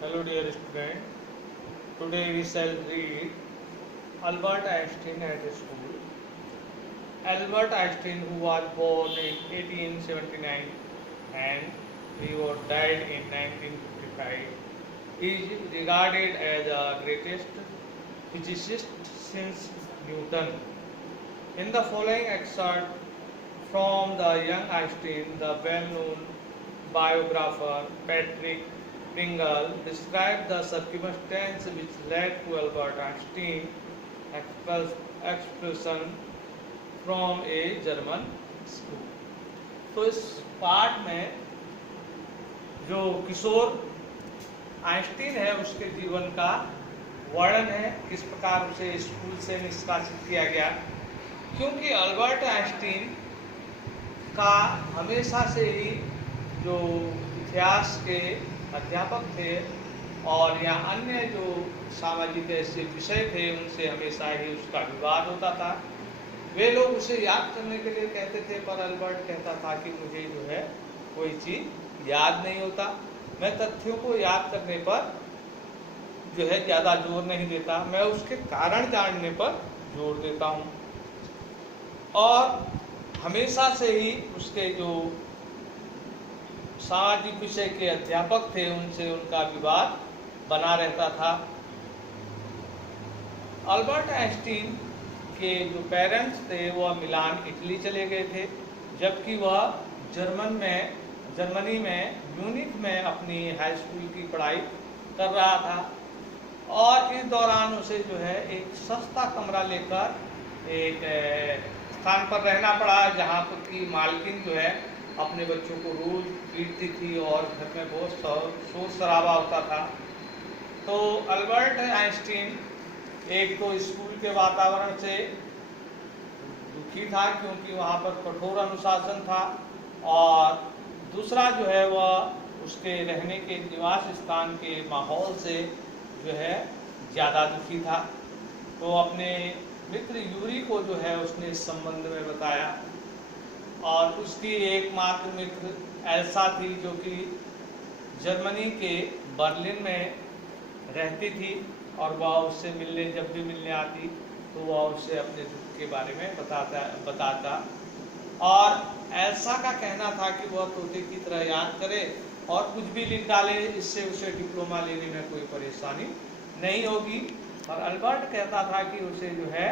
Hello dear student, today we shall read Albert Einstein at school. Albert Einstein, who was born in 1879 and he was died in 1955, is regarded as the greatest physicist since Newton. In the following excerpt from the young Einstein, the well-known biographer Patrick Pringle described the circumstance which led to Albert Einstein expulsion from a German school. तो इस पाठ में जो किशोर Einstein है उसके जीवन का वर्णन है, किस प्रकार उसे स्कूल से निष्कासित किया गया, क्योंकि अल्बर्ट आइंस्टीन का हमेशा से ही जो इतिहास के अध्यापक थे और या अन्य जो सामाजिक ऐसे विषय थे उनसे हमेशा ही उसका विवाद होता था। वे लोग उसे याद करने के लिए कहते थे, पर अल्बर्ट कहता था कि मुझे जो है कोई चीज़ याद नहीं होता, मैं तथ्यों को याद करने पर जो है ज़्यादा जोर नहीं देता, मैं उसके कारण जानने पर जोर देता हूँ। और हमेशा से ही उसके जो सामाजिक विषय के अध्यापक थे उनसे उनका विवाद बना रहता था। अल्बर्ट आइंस्टीन के जो पेरेंट्स थे वह मिलान इटली चले गए थे, जबकि वह जर्मनी में म्यूनिख में अपनी हाई स्कूल की पढ़ाई कर रहा था। और इस दौरान उसे जो है एक सस्ता कमरा लेकर एक स्थान पर रहना पड़ा, जहाँ पर की मालकिन जो है अपने बच्चों को रोज पीटती थी और घर में बहुत शोर शराबा होता था। तो अल्बर्ट आइंस्टीन एक तो स्कूल के वातावरण से दुखी था क्योंकि वहाँ पर कठोर अनुशासन था, और दूसरा जो है वह उसके रहने के निवास स्थान के माहौल से जो है ज़्यादा दुखी था। तो अपने मित्र यूरी को जो है उसने इस संबंध में बताया, और उसकी एकमात्र मित्र एल्सा थी जो कि जर्मनी के बर्लिन में रहती थी, और वह उससे जब भी मिलने आती तो वह उससे अपने दुख के बारे में बताता। और एल्सा का कहना था कि वह तोते की तरह याद करे और कुछ भी लिख डाले, इससे उसे डिप्लोमा लेने में कोई परेशानी नहीं होगी। और अल्बर्ट कहता था कि उसे जो है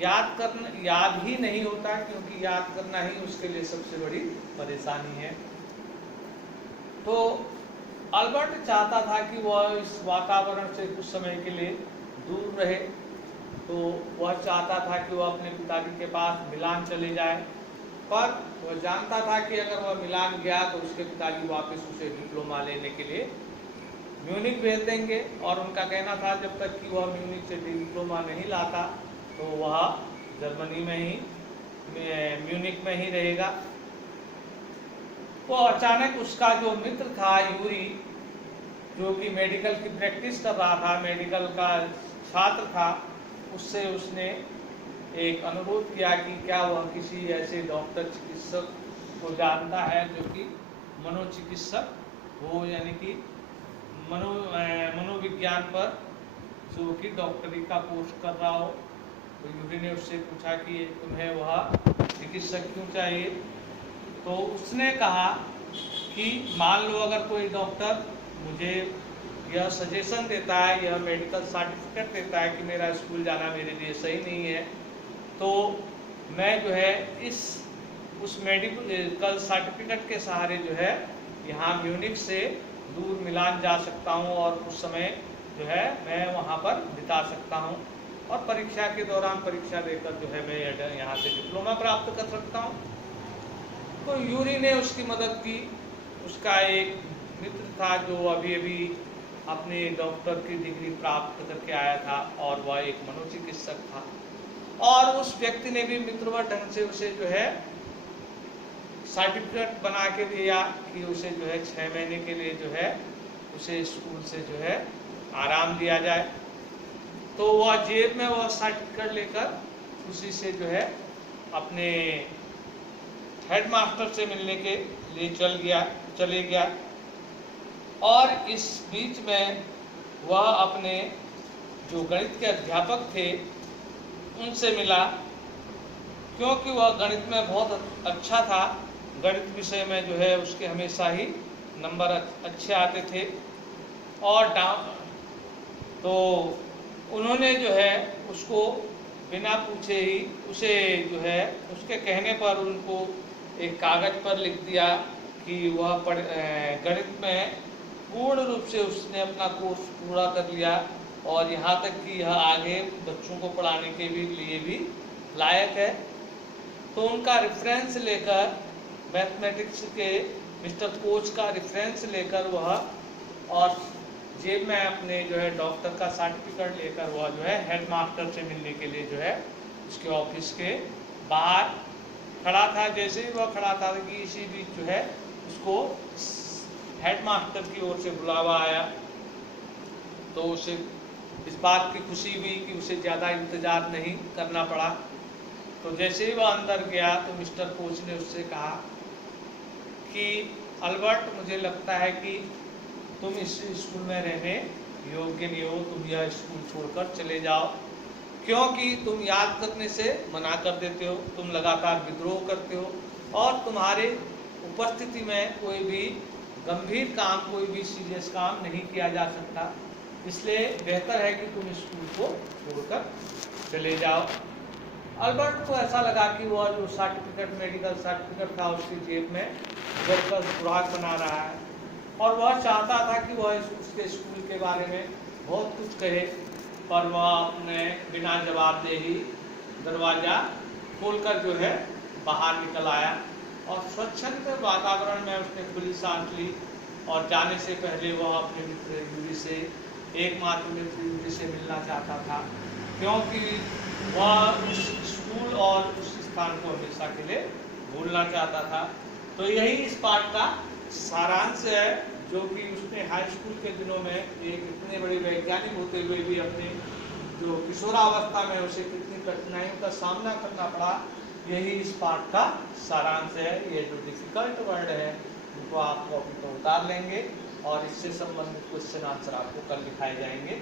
याद ही नहीं होता, क्योंकि याद करना ही उसके लिए सबसे बड़ी परेशानी है। तो अल्बर्ट चाहता था कि वह इस वातावरण से कुछ समय के लिए दूर रहे। तो वह चाहता था कि वह अपने पिताजी के पास मिलान चले जाए, पर वह जानता था कि अगर वह मिलान गया तो उसके पिताजी वापस उसे डिप्लोमा लेने के लिए म्यूनिख भेज देंगे, और उनका कहना था जब तक कि वह म्यूनिख से डिप्लोमा नहीं लाता तो वह जर्मनी में ही म्यूनिख में ही रहेगा। तो अचानक उसका जो मित्र था यूरी, जो कि मेडिकल की प्रैक्टिस कर रहा था, मेडिकल का छात्र था, उससे उसने एक अनुरोध किया कि क्या वह किसी ऐसे डॉक्टर चिकित्सक को जानता है जो कि मनोचिकित्सक हो, यानी कि मनोविज्ञान पर जो कि डॉक्टरी का कोर्स कर रहा हो। तो यूरी ने उससे पूछा कि तुम्हें वह चिकित्सक क्यों चाहिए। तो उसने कहा कि मान लो अगर कोई डॉक्टर मुझे यह सजेशन देता है, यह मेडिकल सर्टिफिकेट देता है कि मेरा स्कूल जाना मेरे लिए सही नहीं है, तो मैं जो है उस मेडिकल सर्टिफिकेट के सहारे जो है यहाँ म्यूनिख से दूर मिलान जा सकता हूँ, और कुछ समय जो है मैं वहाँ पर बिता सकता हूँ, और परीक्षा के दौरान परीक्षा देकर जो है मैं यहाँ से डिप्लोमा प्राप्त कर सकता हूँ। तो यूरी ने उसकी मदद की। उसका एक मित्र था जो अभी अपने डॉक्टर की डिग्री प्राप्त करके आया था, और वह एक मनोचिकित्सक था, और उस व्यक्ति ने भी मित्रवत ढंग से उसे जो है सर्टिफिकेट बना के दिया कि उसे जो है 6 महीने के लिए जो है उसे स्कूल से जो है आराम दिया जाए। तो वह जेब में वह सर्टिफिकेट लेकर उसी से जो है अपने हेडमास्टर से मिलने के लिए चले गया। और इस बीच में वह अपने जो गणित के अध्यापक थे उनसे मिला, क्योंकि वह गणित में बहुत अच्छा था। गणित विषय में जो है उसके हमेशा ही नंबर अच्छे आते थे। और तो उन्होंने जो है उसको बिना पूछे ही उसे जो है उसके कहने पर उनको एक कागज़ पर लिख दिया कि वह गणित में पूर्ण रूप से उसने अपना कोर्स पूरा कर लिया और यहाँ तक कि यह आगे बच्चों को पढ़ाने के लिए भी लायक है। तो उनका रेफरेंस लेकर, मैथमेटिक्स के मिस्टर कोच का रेफरेंस लेकर वह, और जेब में अपने जो है डॉक्टर का सर्टिफिकेट लेकर वह जो है हेड मास्टर से मिलने के लिए जो है उसके ऑफिस के बाहर खड़ा था। जैसे ही वह खड़ा था कि इसी बीच जो है उसको हेड मास्टर की ओर से बुलावा आया। तो उसे इस बात की खुशी हुई कि उसे ज़्यादा इंतज़ार नहीं करना पड़ा। तो जैसे ही वह अंदर गया तो मिस्टर कोच ने उससे कहा कि अल्बर्ट, मुझे लगता है कि तुम इस स्कूल में रहने योग्य नहीं हो, तुम यह स्कूल छोड़कर चले जाओ, क्योंकि तुम याद करने से मना कर देते हो, तुम लगातार विद्रोह करते हो और तुम्हारे उपस्थिति में कोई भी गंभीर काम, कोई भी सीरियस काम नहीं किया जा सकता, इसलिए बेहतर है कि तुम स्कूल को छोड़कर चले जाओ। अल्बर्ट को ऐसा लगा कि वह जो सर्टिफिकेट, मेडिकल सर्टिफिकेट था उसकी जेब में जबकर सुराग बना रहा है और वह चाहता था कि वह उसके स्कूल के बारे में बहुत कुछ कहे, पर वह अपने बिना जवाबदेही दरवाज़ा खोलकर जो है बाहर निकल आया और स्वच्छंद वातावरण में उसने खुली सांस ली। और जाने से पहले वह अपने मित्र यूरी से, एकमात्र मित्र यूरी से मिलना चाहता था, क्योंकि वह उस स्कूल और उस स्थान को हमेशा के लिए भूलना चाहता था। तो यही इस पाठ का सारांश है, जो कि उसने हाई स्कूल के दिनों में एक इतने बड़े वैज्ञानिक होते हुए भी अपने जो किशोरावस्था में उसे कितनी कठिनाइयों का सामना करना पड़ा, यही इस पाठ का सारांश है। ये जो डिफिकल्ट वर्ड है उनको आप कॉपी पर उतार लेंगे और इससे संबंधित क्वेश्चन आंसर आपको कल दिखाए जाएंगे।